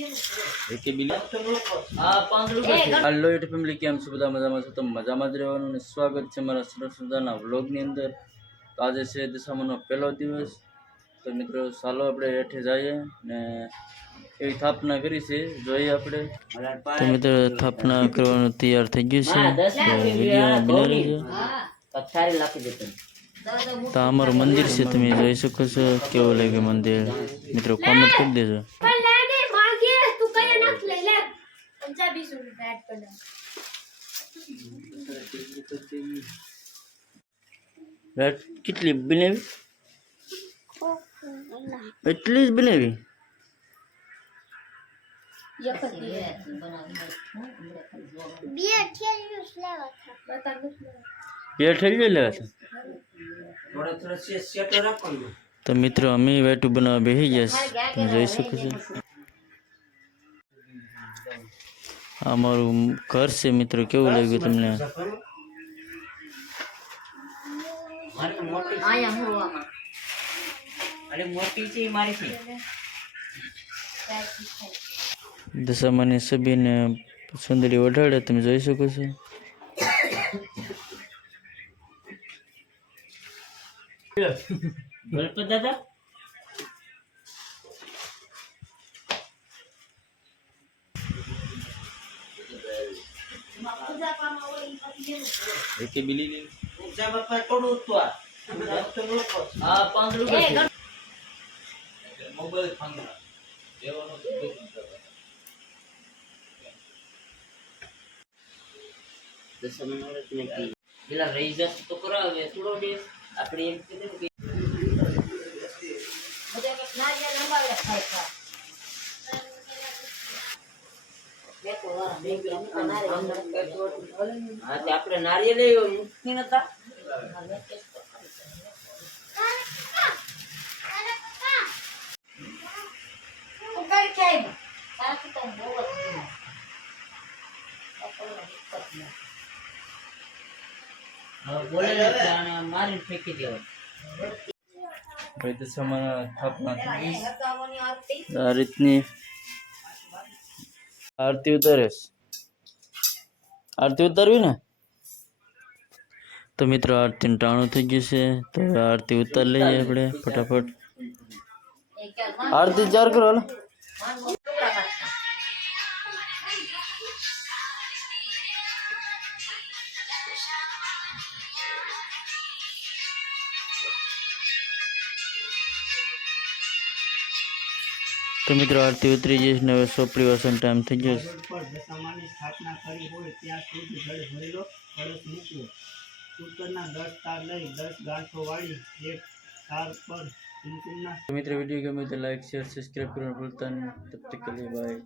Hello YouTube family કેમ છો બધા મજામાં છો તો મજામાં જ રહેવાનું અને સ્વાગત છે મારા સરસ મજાના વ્લોગની અંદર। તો આજે છે દશામાનો પહેલો દિવસ। તો મિત્રો ચાલો આપણે હેઠે જઈએ ને એવી સ્થાપના કરી છે જોઈએ આપણે। તો મિત્રો સ્થાપના કરવાનું તૈયાર થઈ ગયું છે તો વિડીયોમાં બનાવી લેજો। તો અમારું મંદિર છે તમે જોઈ શકો છો કેવું લાગે મંદિર મિત્રો કોમેન્ટ કરી દેજો। કેટલી બનાવી એટલી જ બનાવી બે ઠેલી લેવા તો મિત્રો અમે વેટું બનાવવા બેસી ગયા તમે જોઈ શકો છો। અમારું ઘર છે મિત્રો કેવું લાગ્યું તમને? દશામાની સભીને સુંદરી ઓઢાડે તમે જોઈ શકો છો। ગણપત દાદા એકે બિલી ને ઊંચા બાપા તોડું તો આ 5 રૂપિયા મોબાઈલ ફાંગા દેવાનો દશામાનો ને પેલા રહી જશે તો કરાવે થોડો દિવસ આપણે એમ કીધું કે બધા કે નારિયેળ લંબાવે ખાય આપણે નારિયેળ મુક્તિ નતા મારી ફેંકી દેવા સ્થાપના આ રીતની આરતી ઉતારે આરતી ઉતારવી ને તો મિત્રો આરતી ટાણું થઈ ગયું છે તો આરતી ઉતાર લઈએ આપણે ફટાફટ આરતી ચાર કરો હાલો। તો મિત્રો આરતી ઉતરી જઈશ ને હવે સોપડી વાસણ ટાઈમ થઈ ગયો છે। સ્થાપના કરી હોય ત્યાં સુધી જળ ભરેલો કળશ મૂકવો। સૂતરના 10 તાર લઈ 10 ગાંઠો વાળી એક તાર પર કુમકુમના। મિત્રો વિડીયો ગમે તો લાઈક શેર સબસ્ક્રાઇબ કરવાનું ભૂલતા નહીં। તબ તક કે લીએ બાય।